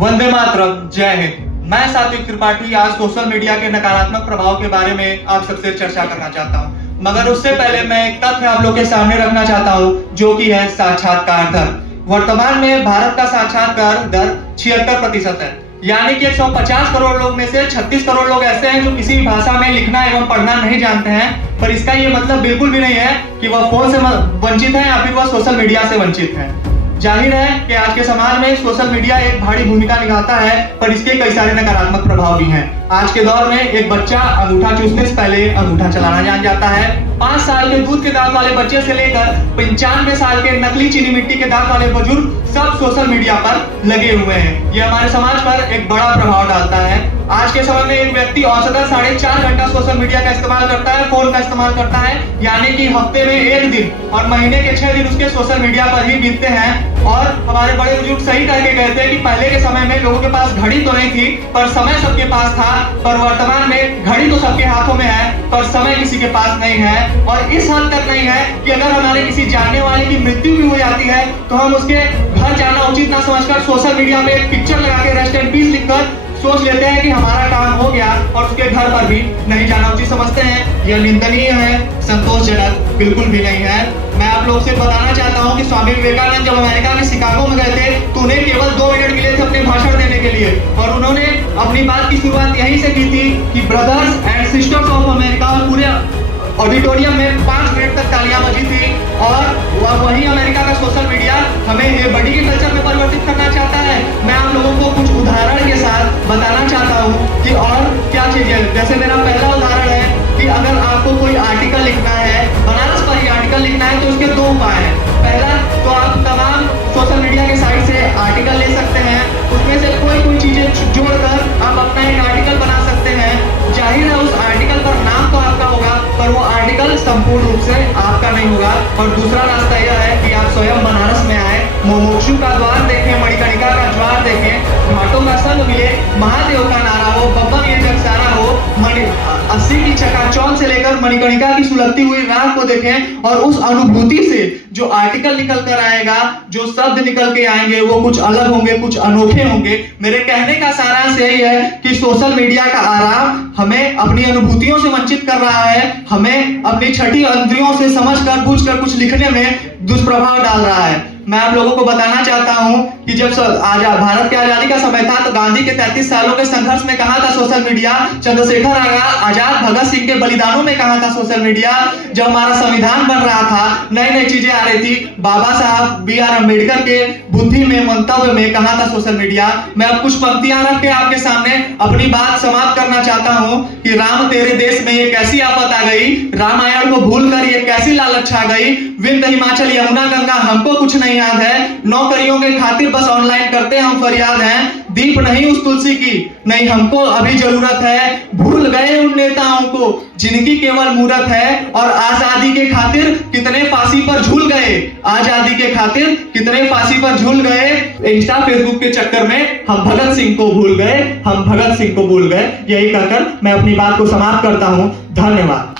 वंदे मातरम, जय हिंद। मैं सात्विक त्रिपाठी आज सोशल मीडिया के नकारात्मक प्रभाव के बारे में आप सबसे चर्चा करना चाहता हूं। मगर उससे पहले मैं एक तथ्य आप लोग के सामने रखना चाहता हूं, जो कि है साक्षात्कार दर। वर्तमान में भारत का साक्षात्कार दर 76% है, यानी कि 150 करोड़ लोग में से 36 करोड़ लोग ऐसे हैं जो किसी भाषा में लिखना एवं पढ़ना नहीं जानते हैं। पर इसका ये मतलब बिल्कुल भी नहीं है कि वह फोन से वंचित है या फिर वह सोशल मीडिया से वंचित है। जाहिर है कि आज के समाज में सोशल मीडिया एक भारी भूमिका निभाता है, पर इसके कई सारे नकारात्मक प्रभाव भी हैं। आज के दौर में एक बच्चा अंगूठा चूसने से पहले अंगूठा चलाना जान जाता है। 5 साल के दूध के दांत वाले बच्चे से लेकर 95 साल के नकली चीनी मिट्टी के दांत वाले बुजुर्ग सब सोशल मीडिया पर लगे हुए हैं। यह हमारे समाज पर एक बड़ा प्रभाव डालता है। आज के समय में एक व्यक्ति औसतन 4.5 घंटा सोशल मीडिया का इस्तेमाल करता है, फोन का इस्तेमाल करता है, यानी कि हफ्ते में 1 दिन और महीने के 6 दिन उसके सोशल मीडिया पर ही बीतते हैं। और हमारे बड़े बुजुर्ग सही कह के गए थे कि पहले के समय में लोगों के पास घड़ी तो नहीं थी, पर समय सबके पास था। पर वर्तमान में घड़ी तो सबके हाथों में है, पर समय किसी के पास नहीं है। और इस हद तक नहीं है कि अगर हमारे किसी जानने वाले की मृत्यु भी हो जाती है तो हम उसके घर जाना उचित ना समझकर सोशल मीडिया में एक पिक्चर लगा के रेस्ट इन पीस लिखकर सोच लेते हैं कि हमारा काम हो गया और उसके घर पर भी नहीं जाना उचित समझते हैं। यह निंदनीय है, संतोषजनक बिल्कुल भी नहीं है। मैं आप लोग से बताना चाहता हूं कि स्वामी विवेकानंद जब अमेरिका में शिकागो में गए थे तो उन्हें केवल 2 मिनट मिले थे अपने भाषण देने के लिए, और उन्होंने अपनी बात की शुरुआत यहीं से की थी कि brothers and sisters of America, और पूरे ऑडिटोरियम में 5 मिनट तक तालियां बजी थी। और वही अमेरिका का सोशल मीडिया हमें ये बड़ी के कल्चर में परिवर्तित करना चाहता है। मैं आप लोगों को कुछ उदाहरण के साथ बताना चाहता हूँ कि और क्या चीजें। जैसे मेरा पहला उदाहरण है कि अगर आपको कोई आर्टिकल लिखना है, बनारस पर ही आर्टिकल लिखना है, तो उसके 2 उपाय हैं। पहला तो आप तमाम सोशल मीडिया के साइट से आर्टिकल ले सकते हैं, उसमें से कोई चीजें जोड़कर आप अपना एक आर्टिकल बना सकते हैं। जाहिर है उस आर्टिकल पर नाम तो आपका होगा, पर वो आर्टिकल संपूर्ण रूप से आपका नहीं होगा। और दूसरा रास्ता यह है कि आप स्वयं बनारस में आए, मुमुक्षु का द्वार देखें, मणिकर्णिका का द्वार देखें, घाटों का संग मिले, महादेव का नारा हो, बब्बा ये जग सारा हो, 80 की चकाचौंध से लेकर मणिकर्णिका की सुलगती हुई राह को देखें, और उस अनुभूति से जो आर्टिकल निकल कर आएगा, जो शब्द निकल के आएंगे, वो कुछ अलग होंगे, कुछ अनोखे होंगे। मेरे कहने का सारांश यही है कि सोशल मीडिया का आराम हमें अपनी अनुभूतियों से वंचित कर रहा है, हमें अपनी छठी इंद्रियों से समझकर बूझकर कुछ लिखने में दुष्प्रभाव डाल रहा है। मैं आप लोगों को बताना चाहता हूं कि जब भारत के आजादी का समय था तो गांधी के 33 सालों के संघर्ष में कहां था सोशल मीडिया, चंद्रशेखर आजाद भगत सिंह के बलिदानों में कहां था सोशल मीडिया, जब हमारा संविधान बन रहा था, नई नई चीजें आ रही थी, बाबा साहब BR अम्बेडकर के बुद्धि में मंतव्य में कहां था सोशल मीडिया। मैं अब कुछ पंक्तियां रख के आपके सामने अपनी बात समाप्त करना चाहता हूं कि राम तेरे देश में ये कैसी आफत आ गई, रामायण को भूलकर ये कैसी लालच छा गई, विंध्य हिमाचल यमुना गंगा हमको कुछ नहीं याद है, नौकरियों के खातिर बस ऑनलाइन करते हम फरियाद हैं, दीप नहीं उस तुलसी की नहीं हमको अभी जरूरत है, भूल गए उन नेताओं को जिनकी केवल मूरत है, और आजादी के खातिर कितने फांसी पर झूल गए, आजादी के खातिर कितने फांसी पर झूल गए, इंस्टा फेसबुक के चक्कर में हम भगत सिंह को भूल गए, हम भगत सिंह को भूल गए। यही कहकर मैं अपनी बात को समाप्त करता हूं। धन्यवाद।